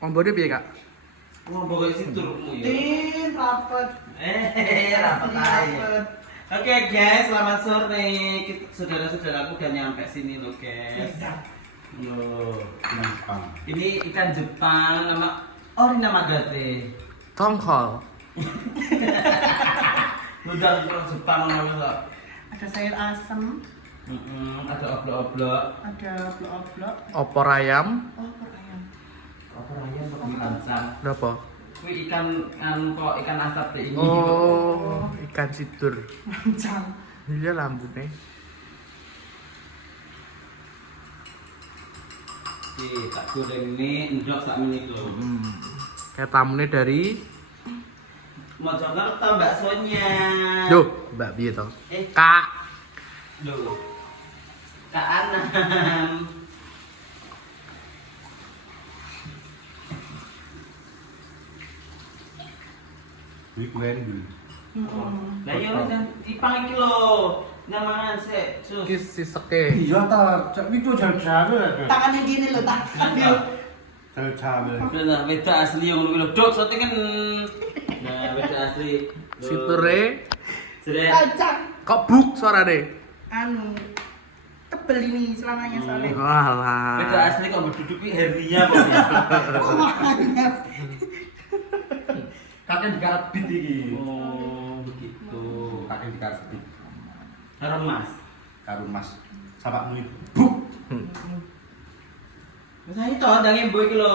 Ombone piye, Kak? Ngomong isi turunmu ya. Tin rapet. Rapat aja. Oke guys, selamat sore. Saudara-saudaraku udah nyampe sini loh guys. Loh, ini ikan Jepang ini nama gate. Tongkol. Udah Jepang namanya. Ada sayur asem, Ada oblok-oblok. ada blok-blok. Opor ayam. Oh, opor ayam. Opor ayam kok dirancang. Berapa? Kuwi ikan ikan asap deh ini. Oh, ikan sidur. Lancang. Iya lambune. Oke, tak goreng ini endok sak menit lho. Kayak tamune dari Mojokerto baksonya. Duh, Mbak piye to? Eh. Kak. Loh. Kak Anam. Wih keren dulu. Lah yo nang Ipang iki lho. Nang mangan sik, sus. Iki siseke. Iya ta, cak itu jam-jam ya. Tangannya gini loh, tangannya. Jam-jam ya. Bener, beda asli yang ngono dok, sote kan. Nah, beda asli. Siture Sudah. Lancang. kok buk suarane? Anu, tebel ini celananya soalnya. Walah. Beda asli kok berduduk iki hernia kok. Makanya. Kakek digarap bit iki. Oh, begitu. Kakek digarap bit. Karo Mas. Karo Mas. Sama muni. Buk. Saya itu ndang Ibu iki lho.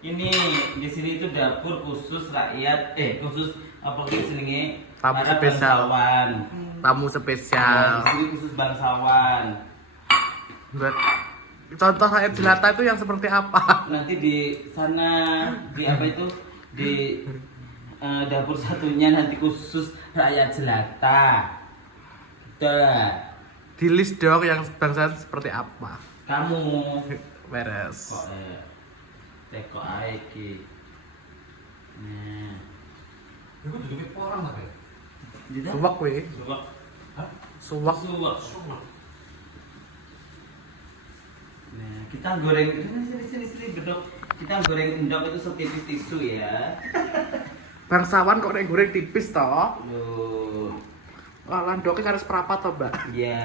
Ini di sini itu dapur khusus rakyat, khusus apa ki jenenge? Tamu Para spesial. bangsawan. Tamu Di spesial. sini khusus bangsawan. Buat contoh rakyat jelata itu yang seperti apa? Nanti di sana di apa itu di dapur satunya nanti khusus rakyat jelata. Udah. Di list dong yang bangsa seperti apa? Kamu Beres. kok teko ae iki. Nah, Iku duduknya porang ta, Bek? tidak. Suwak we. Suwak. Suwak. Suwak. Nah, kita goreng sini bedok. Kita goreng endok itu setipis tisu ya. Bangsawan kok nek goreng tipis toh? Loh, Wah, landoke harus perapat toh, Mbak. ya.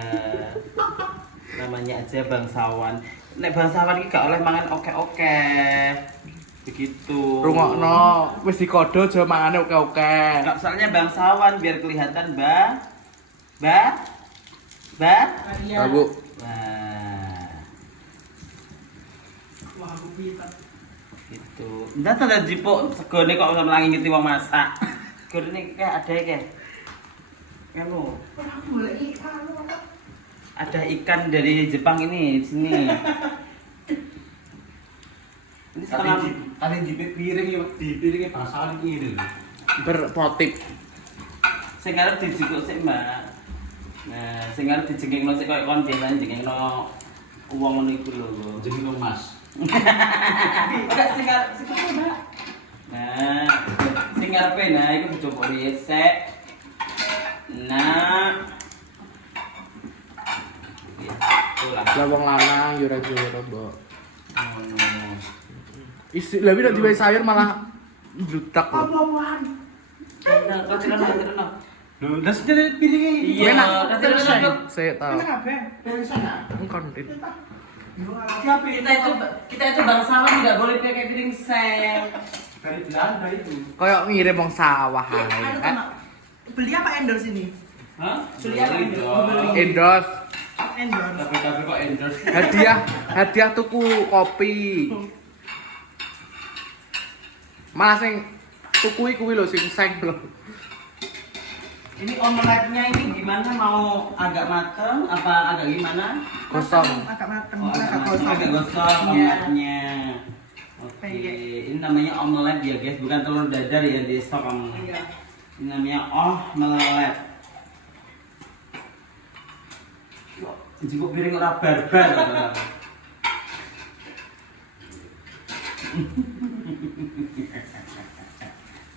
Namanya aja bangsawan. Nek bangsawan iki gak oleh mangan oke-oke. Begitu. Rungokno, wis dikodo aja mangane oke-oke. Enggak, soalnya bangsawan biar kelihatan, Mbak. Mbak? Mbak? Iya. Bu. Wah, Wah, aku pintar. gitu. Ndak tanda jipuk segone kok ora melangi ngiti wong masak. Gorene kayak ada kayak. Kamu Wah, boleh ikan apa? ada ikan dari Jepang ini di sini. Ini setengah Kalian jipit piring ya, di piringnya bangsawan iki lho. Bermotif. sing arep dijikuk sik, Mbak. Nah, sing arep dijengkingno sik koyo kon biasane jengkingno wong ngono iku lho. Jadi no Mas. Enggak sing arep sik kok, Mbak. Nah, sing arepe nah iku dicoba sik. Nah. Itulah. Lah wong lanang yo ora yo mbok. Ngono. Isi lha nek diwae sayur malah jutak lho. Apa-apaan? Nah, kok terus. Lho, lah sedene piringnya iki. Iya, Enak. nanti dulu. Saya tahu. Enak apa? Dari sana. Kontit. Kita itu bangsawan tidak boleh pakai piring seng. Dari Belanda itu. Kayak ngirim wong sawah Anu ae. tau nggak? Beli apa endorse ini? Hah? Beli apa ini? dong. Oh, beli. Endorse. Endorse. Tapi kok endorse. Hadiah tuku kopi. Malah sing tuku kuwi lho sing seng lho. Ini omeletnya ini gimana? Mau agak mateng apa agak gimana? Kosong. Agak mateng, Oh, agak agak gosong. agak gosong Iya. omeletnya. Oke, Kayak. ini namanya omelet ya guys, bukan telur dadar ya di stok kamu. Iya. Ini namanya omelet. Jengkok piring ora barbar.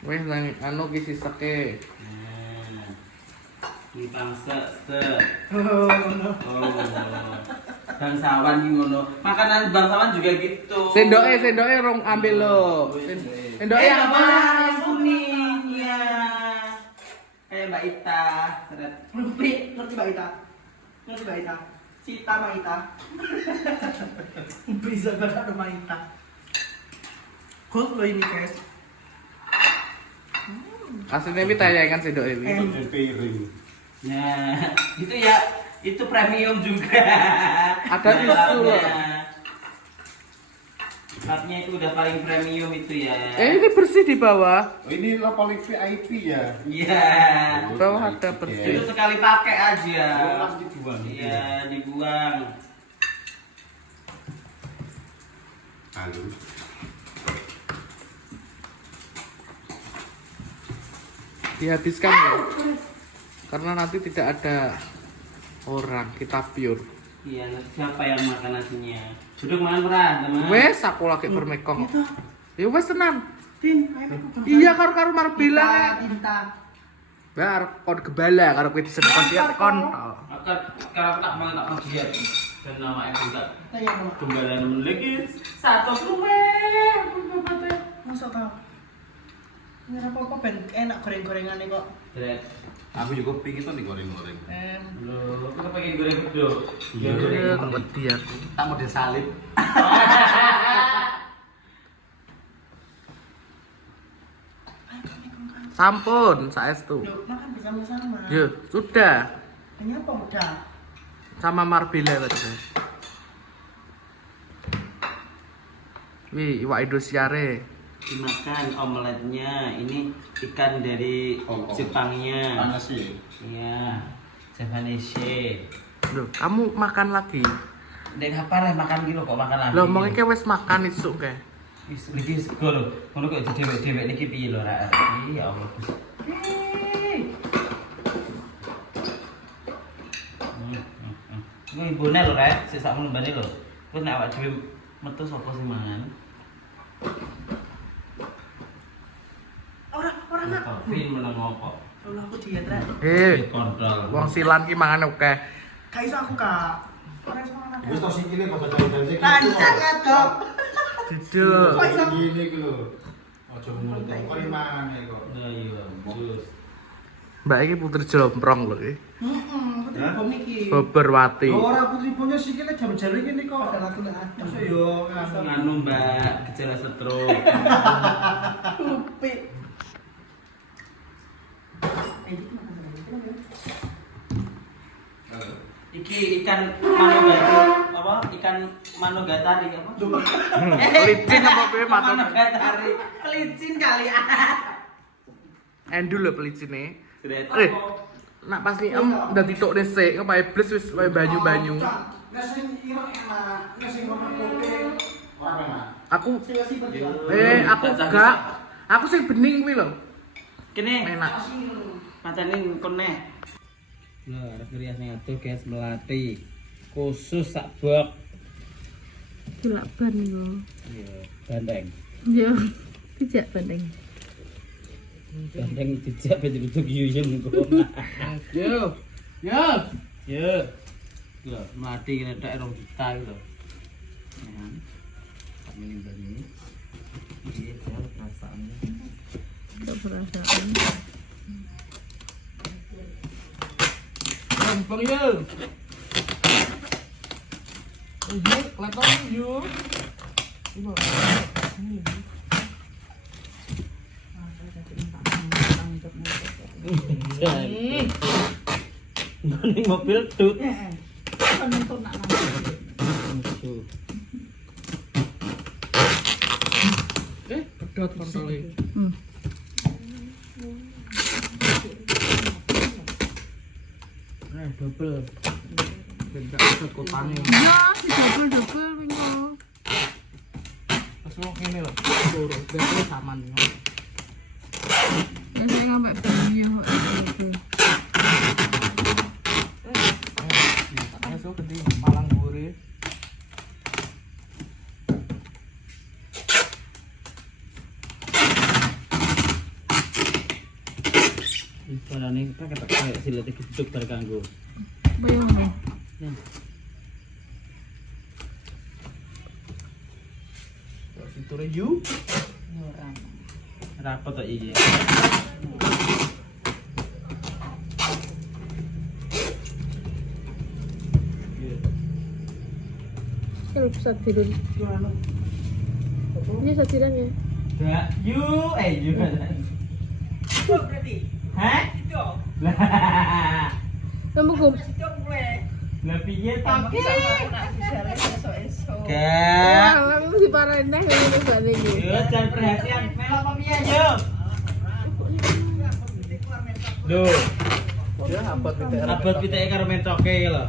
Wis nang anu ki siseke. Ini bangsa se. Oh, no. Oh. bangsawan ki ngono. Makanan bangsawan juga gitu. Sendoke rong ambil lo. Sendoke yang apa? Yang kuning ya. Kayak Mbak Ita. Seret. Ngerti Mbak Ita? Ngerti Mbak Ita? Cita Mbak Ita. Bisa banget ada Mbak Ita. Gold lo ini guys. Aslinya ini tayangan sendoke iki. Itu piring. Nah, itu ya, itu premium juga. Ada tisu loh. Lapnya itu udah paling premium itu ya. Ini bersih di bawah. Oh, ini lo paling VIP ya. Iya. Bawah ada bersih. Itu sekali pakai aja. Oh, langsung dibuang. Iya, dibuang. Halo. Dihabiskan ya. Karena nanti tidak ada orang, kita pure. Iya, siapa yang makan nasinya? Duduk makan pernah, teman. Wes aku lagi bermekong. Itu. Ya wes tenan. Tin, kayak aku. Iya karo Marbella. Tinta. Bar kon gebala karo kowe disedekon dia kon. Sekarang tak mau diet. Dan nama itu enggak Tanya sama. kembali nemen lagi. Satu rumah. Masa tau? Ini apa ben enak goreng-gorengannya kok. Dret. Aku juga pingin tuh digoreng-goreng. Loh, kita pengen goreng beduk. Iya, Iya, wedi aku. Tak mau disalib. Sampun, saestu. Yuk, makan bersama-sama. Yo, sudah. Ini apa udah? Sama Marbella tadi. Wih, iwak Indosiare. Dimakan omeletnya. Ini ikan dari Oh. Jepangnya. Panas sih. Iya. Javanese. Loh, kamu makan lagi. Dek apa lah makan gitu kok makan lagi. Loh, mongke ke wes makan isuk ke. Wis iki sego lho. Ngono kok dewek-dewek niki piye lho, Ra? Ya Allah, Gus. Iku ibune lho, Rek. Sik sak mbane lho. Terus nek awak dhewe metu sapa sing mangan? Orang nak. Vin meneng opo? Allah aku diet rek. Kontrol. Wong silan ki mangan oke. Gak iso aku kak. Orang semua anak. Wis to sikile pas jalan-jalan iki. Kancang ngadop. Diduk. Kok iso? Gini iki lho. Aja ngono to. Kok imane kok. Nah iya, Gus. Mbak iki putri Jomprong lho iki. Putri bom iki. Beberwati. Lho ora putri punya sikile jam-jam iki nih kok. Padahal aku gak ada. Masa yo Nganu Mbak, gejala stroke. Upik. Iki ikan manogatari apa? Ikan manogatari apa? Licin apa kowe matur? Manogatari. Kelicin kali. Endul lho pelicine. Dret. Nak pas ni udah ditok dhisik, kok pae bles wis pae banyu-banyu. Nek sing ireng enak, nek sing warna putih ora enak. Aku aku gak. Aku sing bening kuwi lho. Kene Enak. matane kene. Lho, arep rias ning atuh guys melati. Khusus sak bok. Gula ban yo. Iya, bandeng. Yo, tidak bandeng. Bandeng dijak bentuk yuyung kok. Yo. Yo. Ya. Lho, mati kena tak rong juta lho. Ya. Kami ini. Iya, cara perasaannya. Tidak perasaan. Gampang yo. Iya, kelihatan yo. Ibu. Ini mobil tut. Kan untuk nak nang. Pedot kontole. Double. Bendak pedot kotane. Ya, si double wingo. Terus wong ngene lho. Loro, double saman. Ya saya ngambil bayi yo. Ayo gede malang gore. Barane kayak silet iki duduk bar kanggo. Bayo. Ya. Fitur you. Rapet kok iki. Kalau bisa tidur. Ini satiran ya. Ya, you Berarti. Hah? Itu. Lah. Kamu gum. Itu mulai. Lah piye to? Tapi sama aku nak bicara esok-esok. Kak. Kamu mesti parahin deh kalau ini balik ini. Yo, jangan perhatian. Melo apa piye, yo? Loh, Ya abot pitik. abot piteke karo mentoke iki lho.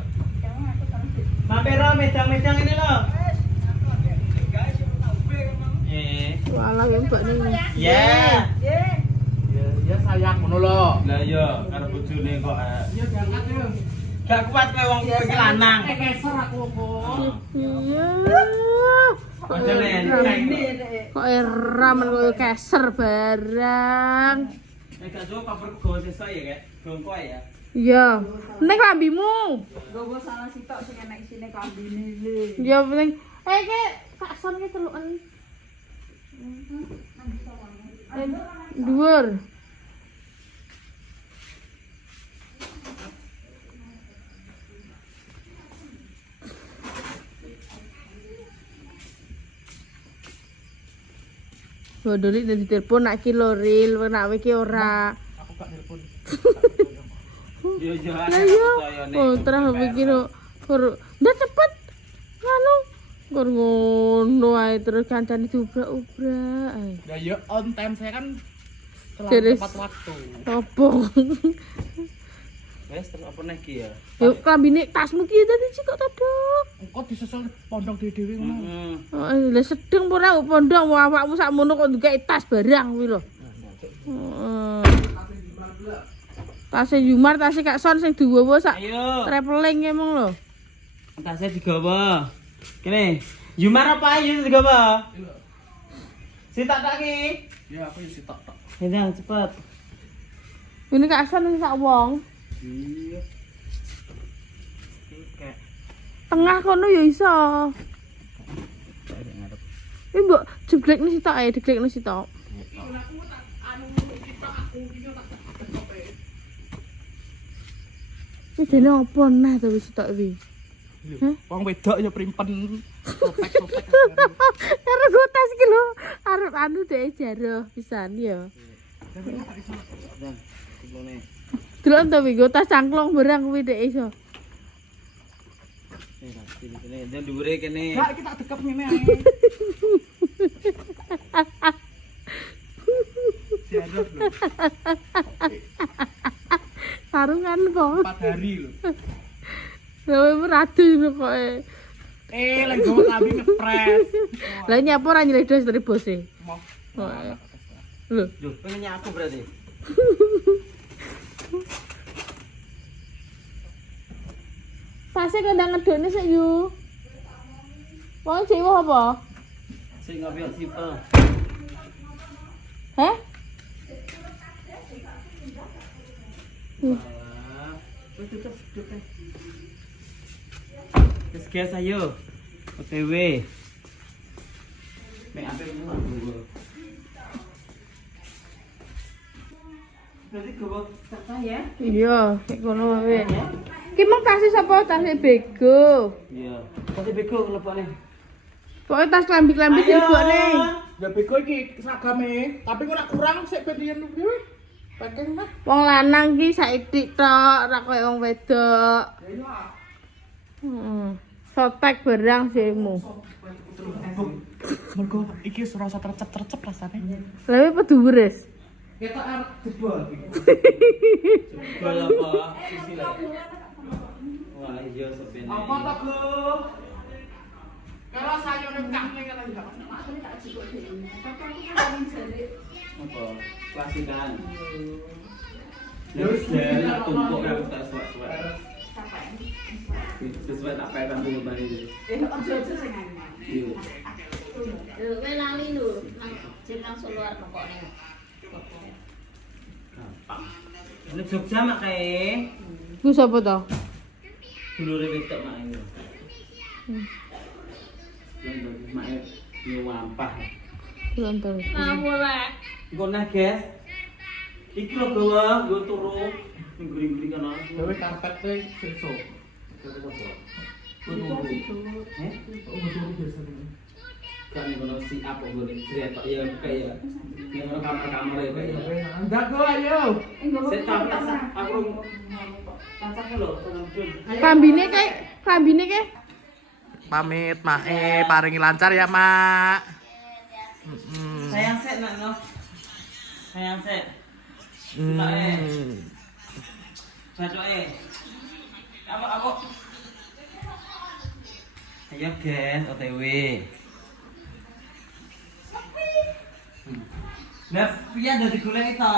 Mampir ro medang-medang ini lho. Walah yang mbak nih. Ya. Ya sayang ngono lho. Lah yo karo bojone kok. Ya diangkat yo. Gak kuat kowe wong kowe iki lanang. Keser aku kok. Iya. Aja lenteng. Kok ramen kok keser barang. Nek gak suka cover gowo sesuk ya, Kak. Gongko ya. Iya. Nek lambimu. Gogo salah sitok sing enek isine kambine le. Ya penting. Ke Kak Son ki celuken. Dhuwur. Bodoli dan ditelepon nak ki loril, nak iki ora. Aku gak nelpon. Yo yo. Lah yo. Oh, terus mikir kur ndak cepet. Nganu. Kur ngono ae terus kancane diubrak-ubrak ae. Ya yo on time saya kan selalu Terus. tepat waktu. Opo? Wes terus apa nek iki ya? Yo klambine tasmu ki tadi kok tadok. Engko disusul pondok dhewe ngono. Heeh. Oh, lah sedeng ora pondok awakmu sakmono kok ndek tas barang kuwi lho. Heeh. Tas Yumar, tas Kak Son sing diwowo sak Ayo. traveling emang lho. Tasnya digawa. Kene. Yumar apa ayo digawa? Si tak ki. Ya aku yo sitok tok. Hendang cepet. Ini Kak Son sing sak wong. Iya. Kayak Tengah kono ya iso. Ini mbok jeblekno sitok ae, diglekno sitok. Ini dene opo nah to wis sitok iki. Hah? Wong wedok yo primpen. Topek-topek. Karo go tas iki lho, arep anu dhek jaro pisan ya. dan kulone. Delok to wi go tas cangklong barang kuwi dhek iso. Kene dan dhuwure kene. Gak kita dekep ngene ae. Siadoh lho. Sarungan kok. 4 hari lho. Lha meradu lho kok. Lek gowo klambi ngepres. Lah nyapo ora nyeledos dari bose. Mau. Lho, Duh, pengen nyaku berarti. pase kok ndang ngedone sik yu. Wong cek apa? Sing ngopi sipel. Heh? Terus guys ayo. OTW. Mek ampe rumah dulu. Berarti gowo tak ya? Iya, kayak kono wae. Ki mong tasih sapa tasih bego. Iya. Kasih bego kelepane. Pokoke tas klambi-klambi dilebokne. Ya bego iki seragame, tapi kok ora kurang sik pendian kuwi. Pekeng mah. Wong lanang ki saithik tok, ora koyo wong wedok. Ya iya. Heeh. Sotek barang simu. Mergo iki serasa tercep-tercep rasane. Lha kuwi pedhuwures. Ketok arep jebol iki. Gol apa? Sisi lah. Wah, iya sepene. Apa tak lho? Kalau sayure kane kan ya. Apa? Klasikan. Ya wis lah tumpuk aku tak suwak-suwak. Sesuai tak pakai rambut bari. Ojo-ojo sing enak. Iya. Kowe lali lho, nang jeneng luar pokokne. Gampang. Ini Jogja mak kae. Ku sapa to? Dulure wedok mak ini. Mak Nyampah. Lantar. Engko nah, guys. Iki lho gawa, nggo turu. Nggring-gring kana. Gawe karpet kowe besok. Kata apa? Turu. Eh? Oh, turu biasa. Kan ngono si apa ngene kreator ya kayak yang ngono kamar-kamar ya kayak. Ndak kok ayo. Saya tak aku cacak lho tenan dul. Klambine kae. Pamit, Mae, paringi lancar ya, Mak. Sayang sek nak no. Sayang sek. Bacoke. Apa? Ayo guys, OTW. Lah, piye dari golek itu?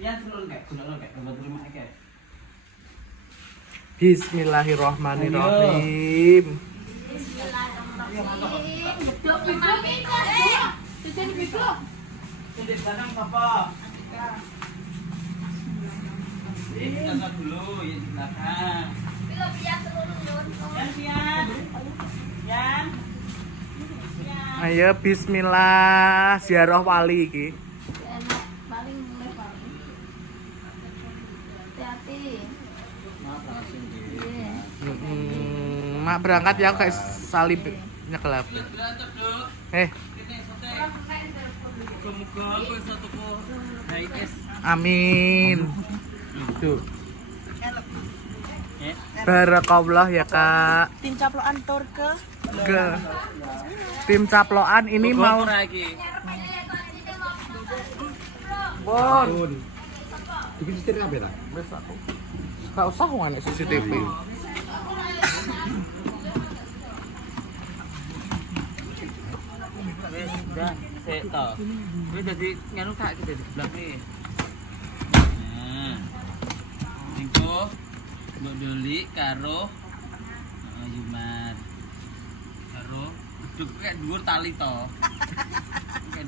Piye turun kayak golek kayak gambar rumah kayak. Bismillahirrahmanirrahim. Di belakang Papa. Ini dulu, ya di belakang. Yan. Ayo bismillah ziarah wali iki. Paling mulai paling. Hati-hati. Mak berangkat ya kayak salib nyekel apa. Muga-muga kowe iso tuku high-es. Amin. Tuh. Barakallah ya, Kak. Tim caplokan tur ke Tim caploan ini mau lagi. Bon. Bikin setir apa ya? Wes aku. Gak usah ngene CCTV. Udah, sik to. Kowe dadi nganu tak dadi geblak iki. Nah. Iku mbok doli karo Yuman. Karo duduk kayak dhuwur tali to.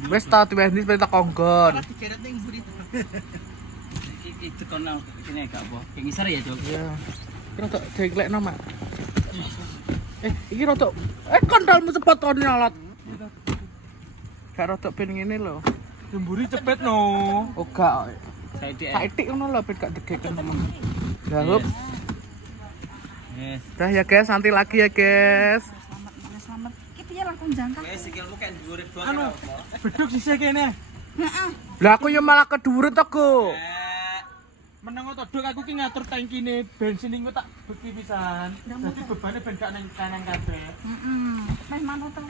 Wes ta tiba-tiba sepeda konggon. digeret ning mburi. Iki tekono kene gak apa. Kayak ngisar ya, Jok. Iya. Kira tok deklekno, Mak. Iki rodok kondalmu cepet kon nyolot. Gak rodok ben ngene lho. Mburi cepet no. Oh gak. Saiki. Saiki ngono lho ben gak degeken temen. Lah hop. Yes. Dah ya guys, nanti lagi ya guys. Selamat. Iki piye langkung jangka? Wes sikilmu kayak dhuwure doang. Beduk sisih kene. Lah aku yo malah kedhuwur to, Go. Meneng to dok aku ki ngatur tangkine bensin iku tak beki pisan. Dadi bebane ben gak nang kanan kabeh. Meh manut to.